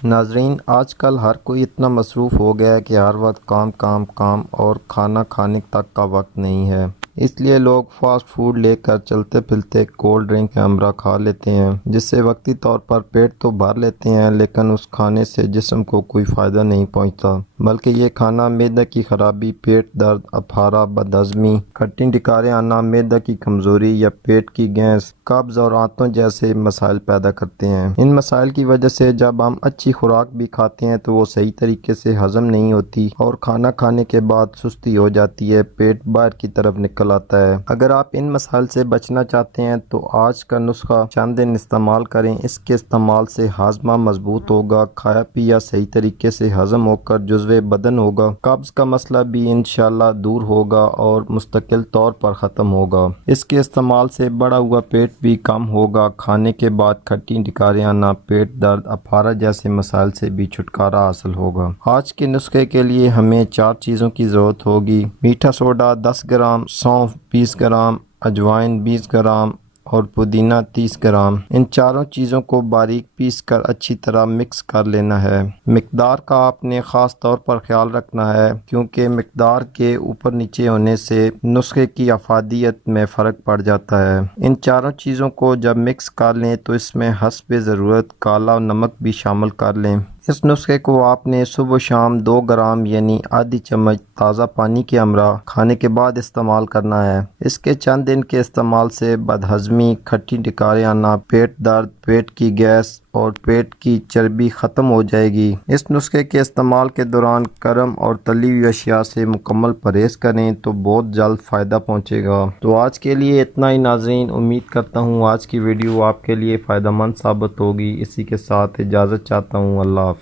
ناظرین، آج کل ہر کوئی اتنا مصروف ہو گیا ہے کہ ہر وقت کام کام کام اور کھانا کھانے تک کا وقت نہیں ہے۔ اس لیے لوگ فاسٹ فوڈ لے کر چلتے پھرتے کولڈ ڈرنک یا امرا کھا لیتے ہیں، جس سے وقتی طور پر پیٹ تو بھر لیتے ہیں، لیکن اس کھانے سے جسم کو کوئی فائدہ نہیں پہنچتا، بلکہ یہ کھانا معدے کی خرابی، پیٹ درد، اپھارا، بدہضمی، کھٹی ڈکاریں آنا، معدے کی کمزوری یا پیٹ کی گیس، قبض اور آنتوں جیسے مسائل پیدا کرتے ہیں۔ ان مسائل کی وجہ سے جب ہم اچھی خوراک بھی کھاتے ہیں تو وہ صحیح طریقے سے ہضم نہیں ہوتی اور کھانا کھانے کے بعد سستی ہو جاتی ہے، پیٹ باہر کی طرف نکل آتا ہے۔ اگر آپ ان مسائل سے بچنا چاہتے ہیں تو آج کا نسخہ چند دن استعمال کریں۔ اس کے استعمال سے ہاضمہ مضبوط ہوگا، کھایا پیا صحیح طریقے سے ہضم ہو کر جزوِ بدن ہوگا، قبض کا مسئلہ بھی انشاءاللہ دور ہوگا اور مستقل طور پر ختم ہوگا۔ اس کے استعمال سے بڑا ہوا پیٹ بھی کم ہوگا، کھانے کے بعد کھٹی ڈکاریں آنا، پیٹ درد، اپھارا جیسے مسائل سے بھی چھٹکارا حاصل ہوگا۔ آج کے نسخے کے لیے ہمیں 4 چیزوں کی ضرورت ہوگی: میٹھا سوڈا 10 گرام، سونف 20 گرام، اجوائن 20 گرام اور پودینہ 30 گرام۔ ان چاروں چیزوں کو باریک پیس کر اچھی طرح مکس کر لینا ہے۔ مقدار کا آپ نے خاص طور پر خیال رکھنا ہے، کیونکہ مقدار کے اوپر نیچے ہونے سے نسخے کی افادیت میں فرق پڑ جاتا ہے۔ ان چاروں چیزوں کو جب مکس کر لیں تو اس میں حسب ضرورت کالا نمک بھی شامل کر لیں۔ اس نسخے کو آپ نے صبح و شام 2 گرام یعنی آدھی چمچ تازہ پانی کے ہمراہ کھانے کے بعد استعمال کرنا ہے۔ اس کے چند دن کے استعمال سے بدہضمی، کھٹی ڈکاریں آنا، پیٹ درد، پیٹ کی گیس اور پیٹ کی چربی ختم ہو جائے گی۔ اس نسخے کے استعمال کے دوران گرم اور تلی ہوئی اشیاء سے مکمل پرہیز کریں تو بہت جلد فائدہ پہنچے گا۔ تو آج کے لیے اتنا ہی ناظرین، امید کرتا ہوں آج کی ویڈیو آپ کے لیے فائدہ مند ثابت ہوگی۔ اسی کے ساتھ اجازت چاہتا ہوں، اللہ حافظ۔